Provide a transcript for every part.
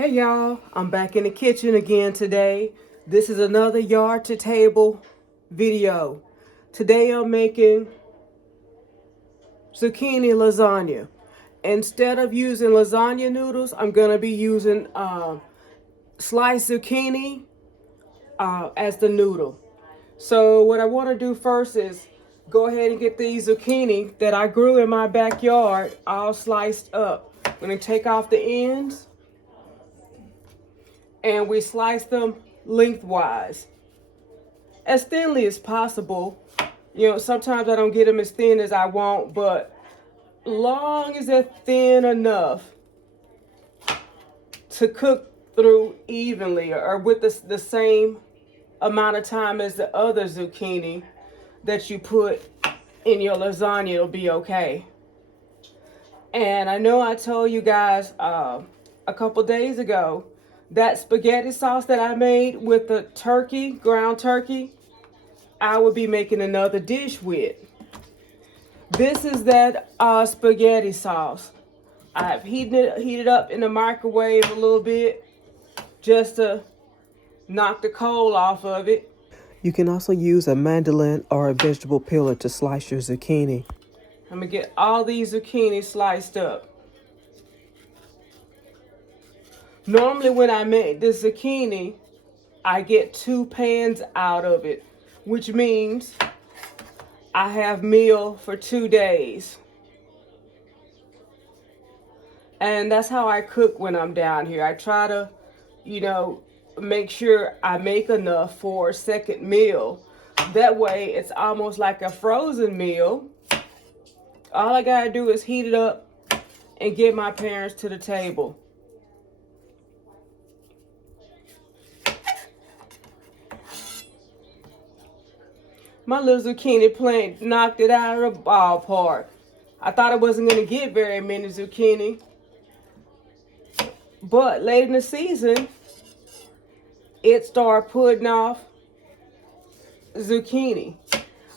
Hey y'all, I'm back in the kitchen again today. This is another yard to table video. Today I'm making zucchini lasagna. Instead of using lasagna noodles, I'm gonna be using sliced zucchini as the noodle. So what I want to do first is go ahead and get these zucchini that I grew in my backyard all sliced up. I'm gonna take off the ends and we slice them lengthwise as thinly as possible. You know, sometimes I don't get them as thin as I want, but long as they're thin enough to cook through evenly or with the same amount of time as the other zucchini that you put in your lasagna, it'll be okay. And I know I told you guys a couple days ago that spaghetti sauce that I made with the turkey, ground turkey, I would be making another dish with. This is that spaghetti sauce. I've heated up in the microwave a little bit just to knock the coal off of it. You can also use a mandolin or a vegetable peeler to slice your zucchini. I'm gonna get all these zucchini sliced up. Normally when I make this zucchini, I get 2 pans out of it, which means I have meal for 2 days. And that's how I cook when I'm down here. I try to, make sure I make enough for a second meal. That way it's almost like a frozen meal. All I gotta do is heat it up and get my parents to the table. My little zucchini plant knocked it out of the ballpark. I thought I wasn't going to get very many zucchini. But late in the season, it started putting off zucchini.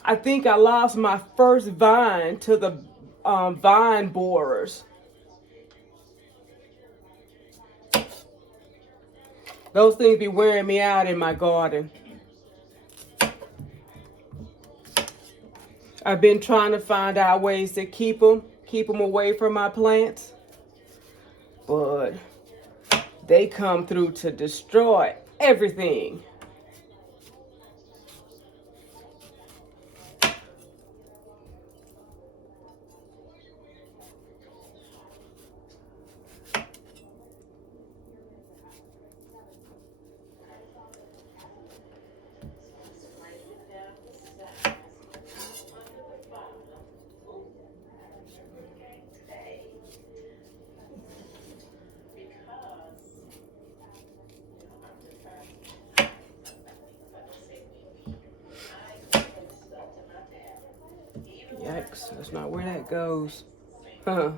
I think I lost my first vine to the vine borers. Those things be wearing me out in my garden. I've been trying to find out ways to keep them away from my plants, but they come through to destroy everything. Yikes, that's not where that goes. Huh.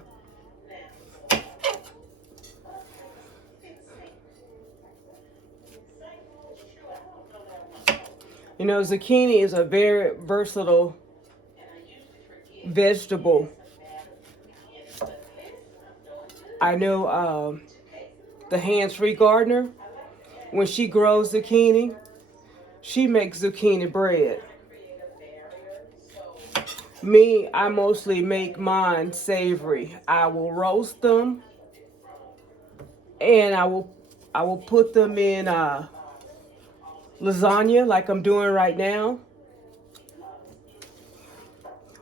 You know, zucchini is a very versatile vegetable. I know the hands-free gardener, when she grows zucchini, she makes zucchini bread. Me, I mostly make mine savory. I will roast them and I will put them in lasagna like I'm doing right now.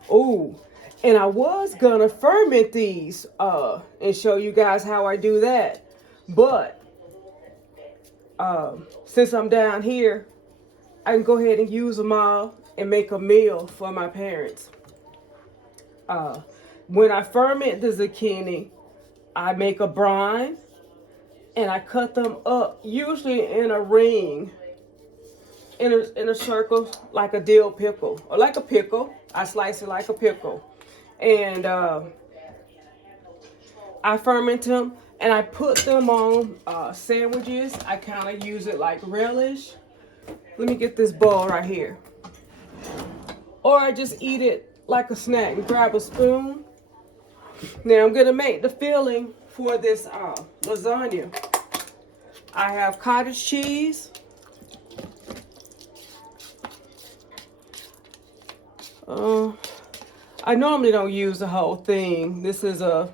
Ooh, and I was gonna ferment these and show you guys how I do that. But since I'm down here, I can go ahead and use them all and make a meal for my parents. When I ferment the zucchini, I make a brine and I cut them up, usually in a ring, in a circle, like a dill pickle or like a pickle. I slice it like a pickle, and I ferment them and I put them on sandwiches. I kind of use it like relish. Let me get this bowl right here, or I just eat it like a snack and grab a spoon. Now I'm gonna make the filling for this lasagna. I have cottage cheese. I normally don't use the whole thing. This is a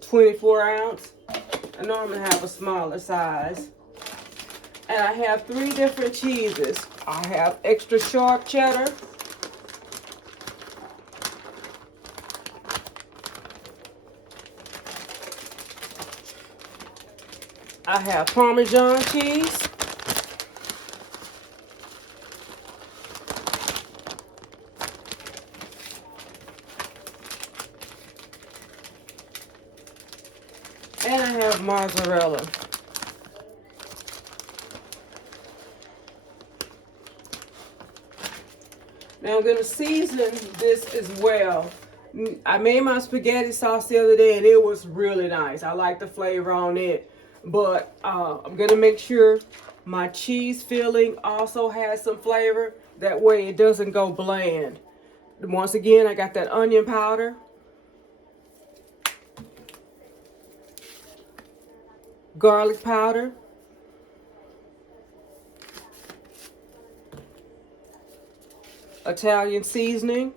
24 ounce. I normally have a smaller size. And I have 3 different cheeses. I have extra sharp cheddar. I have Parmesan cheese. And I have mozzarella. Now I'm going to season this as well. I made my spaghetti sauce the other day and it was really nice. I like the flavor on it. But I'm going to make sure my cheese filling also has some flavor. That way it doesn't go bland. Once again, I got that onion powder. Garlic powder. Italian seasoning.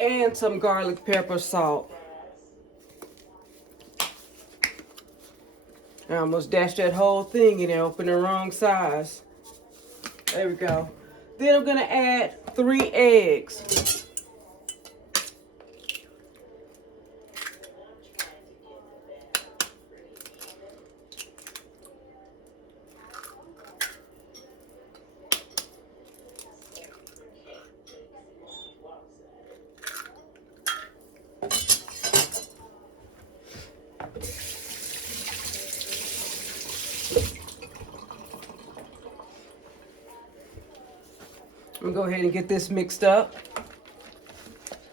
And some garlic pepper salt. I almost dashed that whole thing in there, opened the wrong size. There we go. Then I'm going to add 3 eggs. I'm going to go ahead and get this mixed up.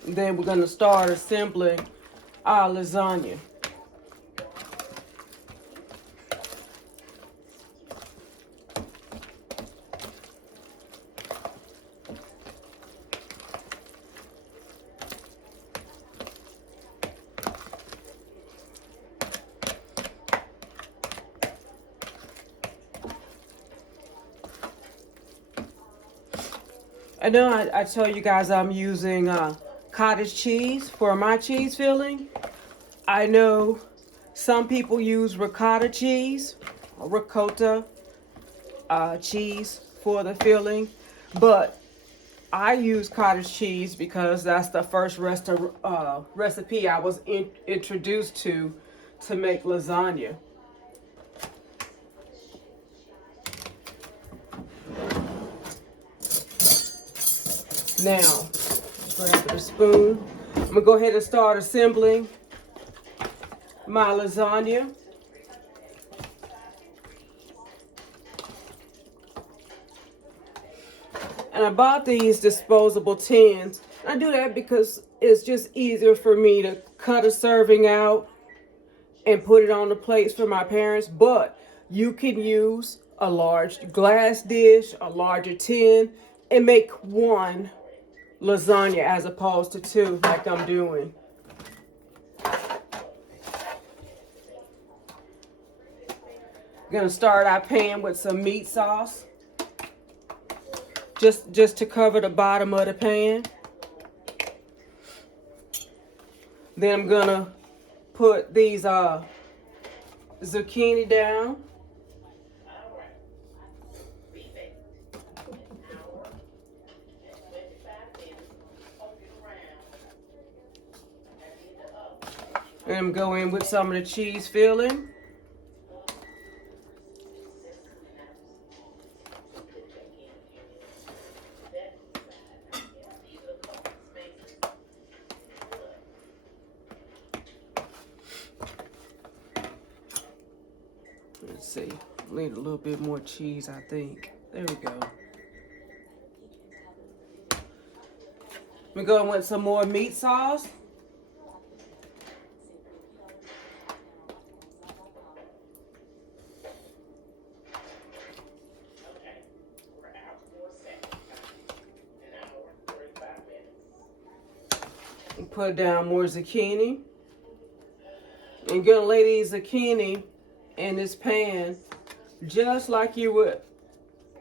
Then we're going to start assembling our lasagna. I know I told you guys I'm using cottage cheese for my cheese filling. I know some people use ricotta cheese, ricotta cheese for the filling, but I use cottage cheese because that's the first recipe I was introduced to make lasagna. Now, grab the spoon. I'm going to go ahead and start assembling my lasagna. And I bought these disposable tins. I do that because it's just easier for me to cut a serving out and put it on the plates for my parents. But you can use a large glass dish, a larger tin, and make one lasagna as opposed to 2 like I'm doing. Gonna start our pan with some meat sauce. Just to cover the bottom of the pan. Then I'm gonna put these zucchini down. And I'm going with some of the cheese filling. Let's see, need a little bit more cheese, I think. There we go. We're going with some more meat sauce. Put down more zucchini. And you're gonna lay these zucchini in this pan just like you would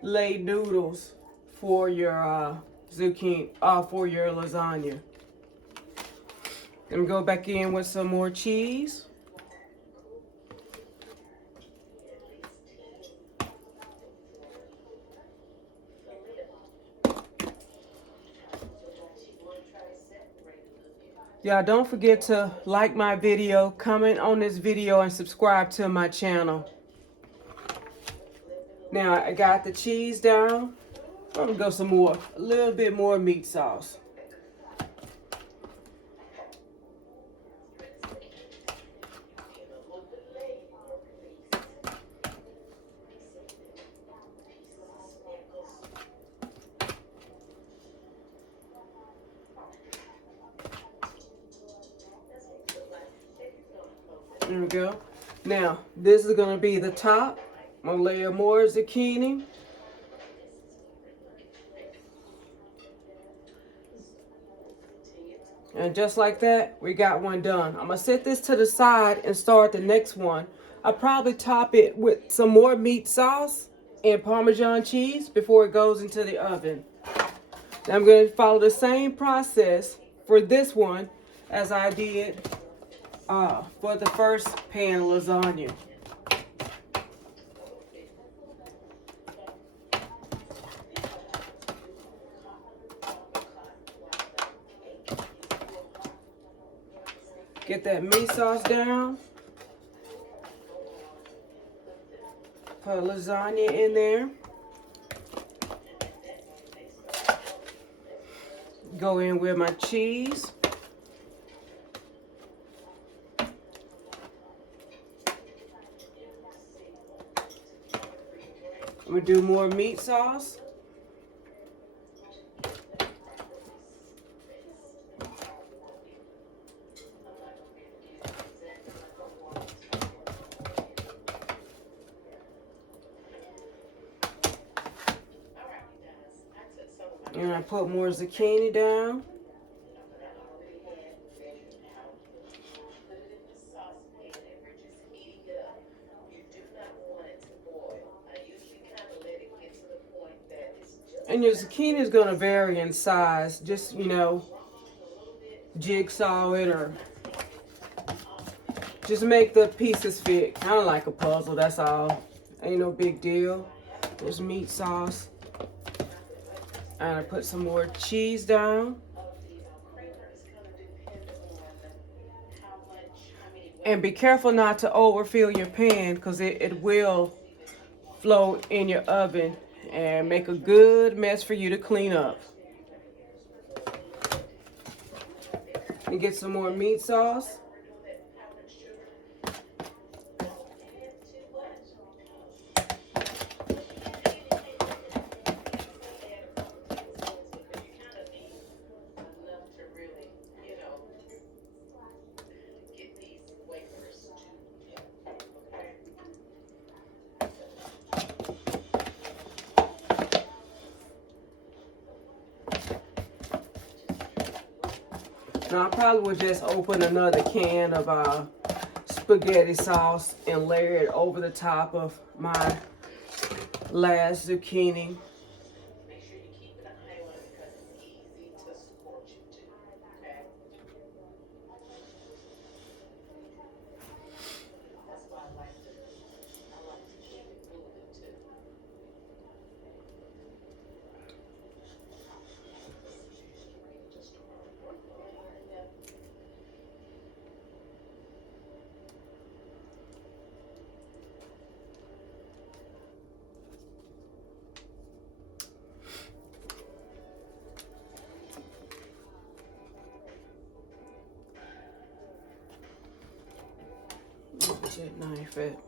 lay noodles for your zucchini, for your lasagna. Gonna go back in with some more cheese. Y'all don't forget to like my video, comment on this video, and subscribe to my channel. Now I got the cheese down. I'm gonna go a little bit more meat sauce. There we go. Now, this is going to be the top. I'm going to layer more zucchini. And just like that, we got one done. I'm going to set this to the side and start the next one. I'll probably top it with some more meat sauce and Parmesan cheese before it goes into the oven. Now I'm going to follow the same process for this one as I did for the first pan lasagna. Get that meat sauce down. Put lasagna in there. Go in with my cheese. I'm going to do more meat sauce. And I put more zucchini down. And your zucchini is going to vary in size. Just, jigsaw it or just make the pieces fit. Kind of like a puzzle, that's all. Ain't no big deal. There's meat sauce. And I put some more cheese down. And be careful not to overfill your pan because it will float in your oven and make a good mess for you to clean up. And get some more meat sauce. Now I probably would just open another can of spaghetti sauce and layer it over the top of my last zucchini. Jet knife it.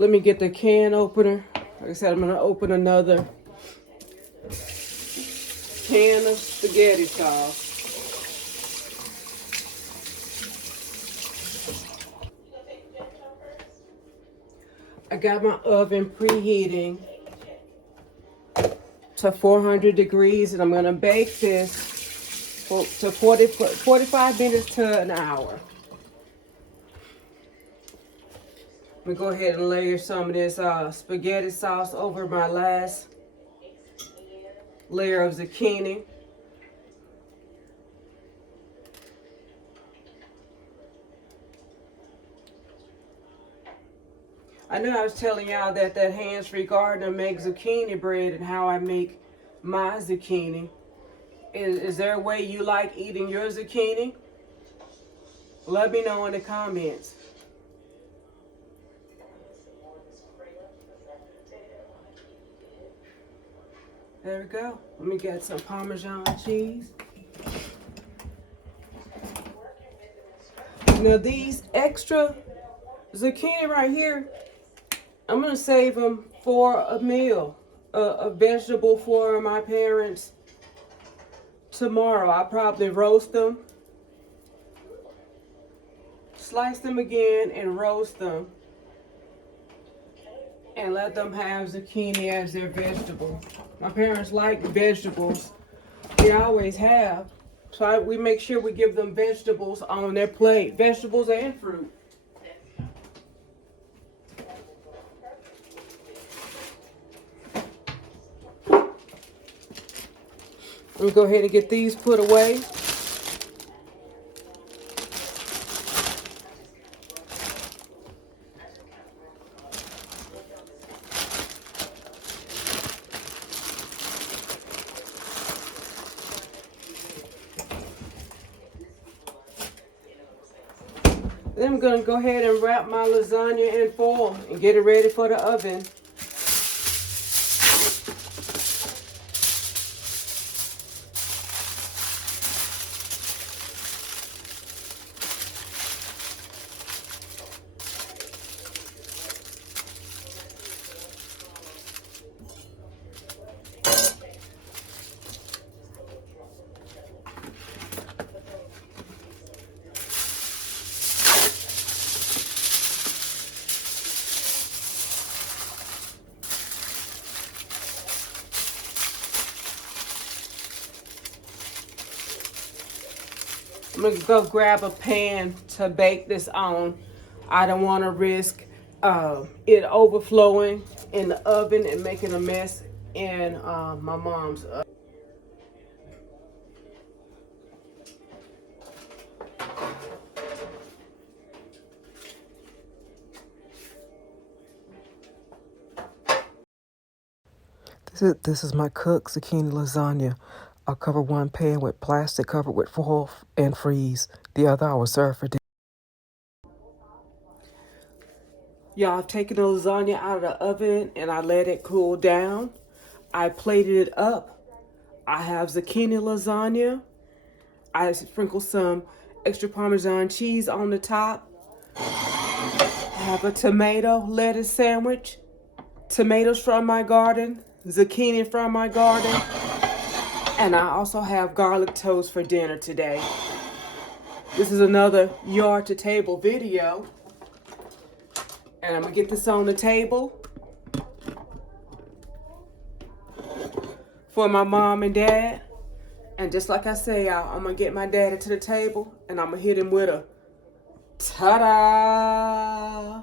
Let me get the can opener. Like I said, I'm going to open another can of spaghetti sauce. I got my oven preheating to 400 degrees, and I'm going to bake this to 45 minutes to an hour. I'm going to go ahead and layer some of this spaghetti sauce over my last layer of zucchini. I know I was telling y'all that hands-free gardener makes zucchini bread and how I make my zucchini. Is there a way you like eating your zucchini? Let me know in the comments. There we go. Let me get some Parmesan cheese. Now these extra zucchini right here, I'm going to save them for a meal, a vegetable for my parents tomorrow. I'll probably roast them, slice them again and roast them, and let them have zucchini as their vegetable. My parents like vegetables. They always have. So we make sure we give them vegetables on their plate, vegetables and fruit. Let me go ahead and get these put away. Then I'm going to go ahead and wrap my lasagna in foil and get it ready for the oven. I'm going to go grab a pan to bake this on. I don't want to risk it overflowing in the oven and making a mess in my mom's oven. This is my cooked zucchini lasagna. I'll cover one pan with plastic covered with foil and freeze. The other I will serve for dinner. Y'all, I've taken the lasagna out of the oven and I let it cool down. I plated it up. I have zucchini lasagna. I sprinkle some extra Parmesan cheese on the top. I have a tomato lettuce sandwich. Tomatoes from my garden. Zucchini from my garden. And I also have garlic toast for dinner today. This is another yard to table video. And I'm going to get this on the table for my mom and dad. And just like I say, y'all, I'm going to get my daddy to the table and I'm going to hit him with a ta-da.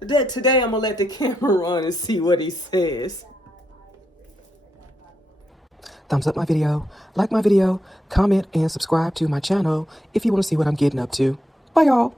Today I'm going to let the camera run and see what he says. Thumbs up my video, like my video, comment, and subscribe to my channel if you want to see what I'm getting up to. Bye, y'all.